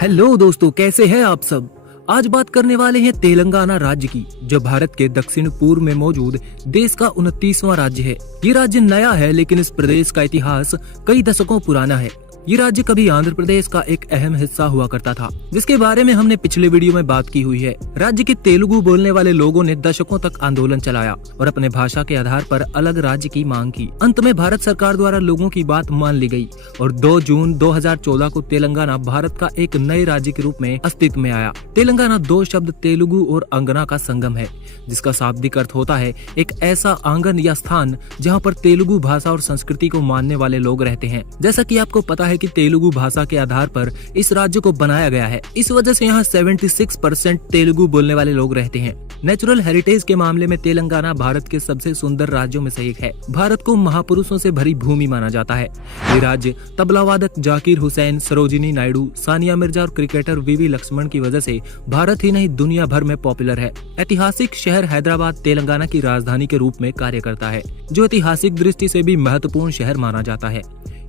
Hello दोस्तों, कैसे हैं आप सब। आज बात करने वाले हैं तेलंगाना राज्य की, जो भारत के दक्षिण पूर्व में मौजूद देश का 29वां राज्य है। ये राज्य नया है, लेकिन इस प्रदेश का इतिहास कई दशकों पुराना है। ये राज्य कभी आंध्र प्रदेश का एक अहम हिस्सा हुआ करता था, जिसके बारे में हमने पिछले वीडियो में बात की हुई है। राज्य के तेलुगु बोलने वाले लोगों ने दशकों तक आंदोलन चलाया और अपने भाषा के आधार पर अलग राज्य की मांग की। अंत में भारत सरकार द्वारा लोगों की बात मान ली गई और 2 जून 2014 को तेलंगाना भारत का एक नए राज्य के रूप में अस्तित्व में आया। तेलंगाना दो शब्द तेलुगु और अंगना का संगम है, जिसका शाब्दिक अर्थ होता है एक ऐसा आंगन या स्थान जहाँ पर तेलुगु भाषा और संस्कृति को मानने वाले लोग रहते हैं। जैसा कि आपको पता है कि तेलुगु भाषा के आधार पर इस राज्य को बनाया गया है। इस वजह से यहाँ 76% तेलुगु बोलने वाले लोग रहते हैं। नेचुरल हेरिटेज के मामले में तेलंगाना भारत के सबसे सुंदर राज्यों में से एक है। भारत को महापुरुषों से भरी भूमि माना जाता है। ये राज्य तबला वादक जाकिर हुसैन, सरोजिनी नायडू, सानिया मिर्जा और क्रिकेटर वीवी लक्ष्मण की वजह से भारत ही नहीं दुनिया भर में पॉपुलर है। ऐतिहासिक शहर हैदराबाद तेलंगाना की राजधानी के रूप में कार्य करता है, जो ऐतिहासिक दृष्टि से भी महत्वपूर्ण शहर माना जाता है।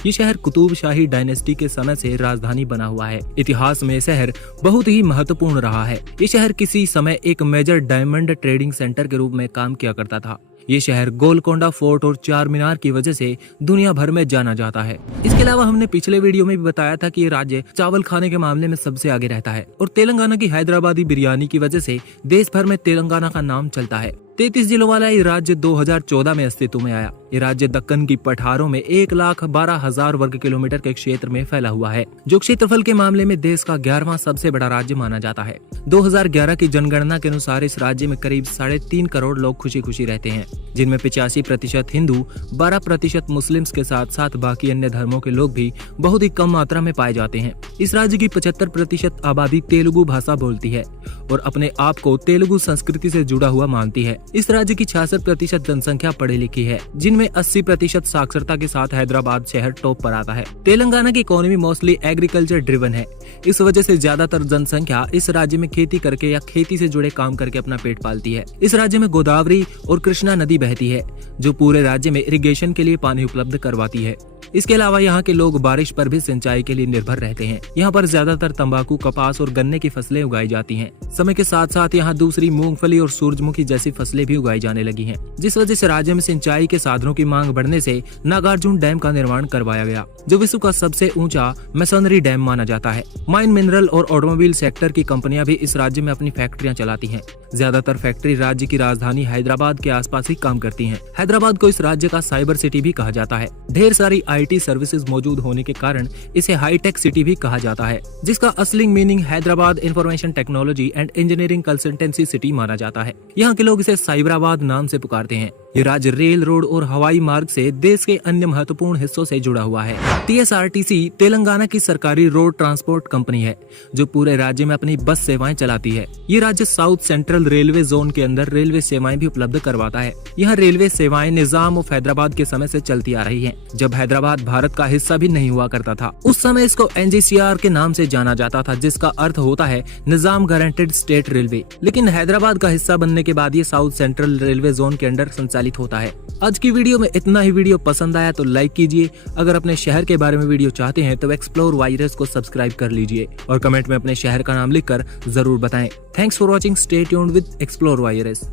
ये शहर कुतुब शाही डायनेस्टी के समय से राजधानी बना हुआ है। इतिहास में शहर बहुत ही महत्वपूर्ण रहा है। ये शहर किसी समय एक मेजर डायमंड ट्रेडिंग सेंटर के रूप में काम किया करता था। ये शहर गोलकोंडा फोर्ट और चार मीनार की वजह से दुनिया भर में जाना जाता है। इसके अलावा हमने पिछले वीडियो में भी बताया था कि ये राज्य चावल खाने के मामले में सबसे आगे रहता है और तेलंगाना की हैदराबादी बिरयानी की वजह से देश भर में तेलंगाना का नाम चलता है। 33 जिलों वाला ये राज्य 2014 में अस्तित्व में आया। ये राज्य दक्कन की पठारों में 1,12,000 वर्ग किलोमीटर के क्षेत्र में फैला हुआ है, जो क्षेत्रफल के मामले में देश का 11वां सबसे बड़ा राज्य माना जाता है। 2011 की जनगणना के अनुसार इस राज्य में करीब 3.5 करोड़ लोग खुशी खुशी रहते हैं, जिनमें 85% हिंदू, 12% मुस्लिम्स के साथ साथ बाकी अन्य धर्मों के लोग भी बहुत ही कम मात्रा में पाए जाते हैं। इस राज्य की 75% आबादी तेलुगु भाषा बोलती है और अपने आप को तेलुगु संस्कृति से जुड़ा हुआ मानती है। इस राज्य की 66% जनसंख्या पढ़ी लिखी है, जिनमें 80% साक्षरता के साथ हैदराबाद शहर टॉप पर आता है। तेलंगाना की इकोनॉमी मोस्टली एग्रीकल्चर ड्रिवन है। इस वजह से ज्यादातर जनसंख्या इस राज्य में खेती करके या खेती से जुड़े काम करके अपना पेट पालती है। इस राज्य में गोदावरी और कृष्णा नदी बहती है, जो पूरे राज्य में इरिगेशन के लिए पानी उपलब्ध करवाती है। इसके अलावा यहाँ के लोग बारिश पर भी सिंचाई के लिए निर्भर रहते हैं। यहाँ पर ज्यादातर तंबाकू, कपास और गन्ने की फसलें उगाई जाती हैं। समय के साथ साथ यहाँ दूसरी मूंगफली और सूरजमुखी जैसी फसलें भी उगाई जाने लगी हैं, जिस वजह से राज्य में सिंचाई के साधनों की मांग बढ़ने से नागार्जुन डैम का निर्माण करवाया गया, जो विश्व का सबसे ऊंचा मैसोनरी डैम माना जाता है। माइन, मिनरल और ऑटोमोबाइल सेक्टर की कंपनियां भी इस राज्य में अपनी फैक्ट्रियां चलाती हैं। ज्यादातर फैक्ट्री राज्य की राजधानी हैदराबाद के आसपास ही काम करती हैं। हैदराबाद को इस राज्य का साइबर सिटी भी कहा जाता है। ढेर सारी IT सर्विसेज मौजूद होने के कारण इसे हाईटेक सिटी भी कहा जाता है, जिसका असली meaning Hyderabad information technology and engineering consultancy city माना जाता है। यहाँ के लोग इसे साइबराबाद नाम से पुकारते हैं। ये राज्य रेल, रोड और हवाई मार्ग से देश के अन्य महत्वपूर्ण हिस्सों से जुड़ा हुआ है। TSRTC तेलंगाना की सरकारी रोड ट्रांसपोर्ट कंपनी है, जो पूरे राज्य में अपनी बस सेवाएं चलाती है। ये राज्य साउथ सेंट्रल रेलवे जोन के अंदर रेलवे सेवाएं भी उपलब्ध करवाता है। यहाँ रेलवे सेवाएं निजाम ऑफ हैदराबाद के समय से चलती आ रही हैं। जब हैदराबाद भारत का हिस्सा भी नहीं हुआ करता था, उस समय इसको NGCR के नाम से जाना जाता था, जिसका अर्थ होता है निजाम गारंटेड स्टेट रेलवे। लेकिन हैदराबाद का हिस्सा बनने के बाद ये साउथ सेंट्रल रेलवे जोन के अंडर संचालित होता है। आज की वीडियो में इतना ही। वीडियो पसंद आया तो लाइक कीजिए। अगर अपने शहर के बारे में वीडियो चाहते हैं तो एक्सप्लोर वायरस को सब्सक्राइब कर लीजिए और कमेंट में अपने शहर का नाम लिखकर जरूर बताएं। Thanks for watching. Stay tuned with explore virus.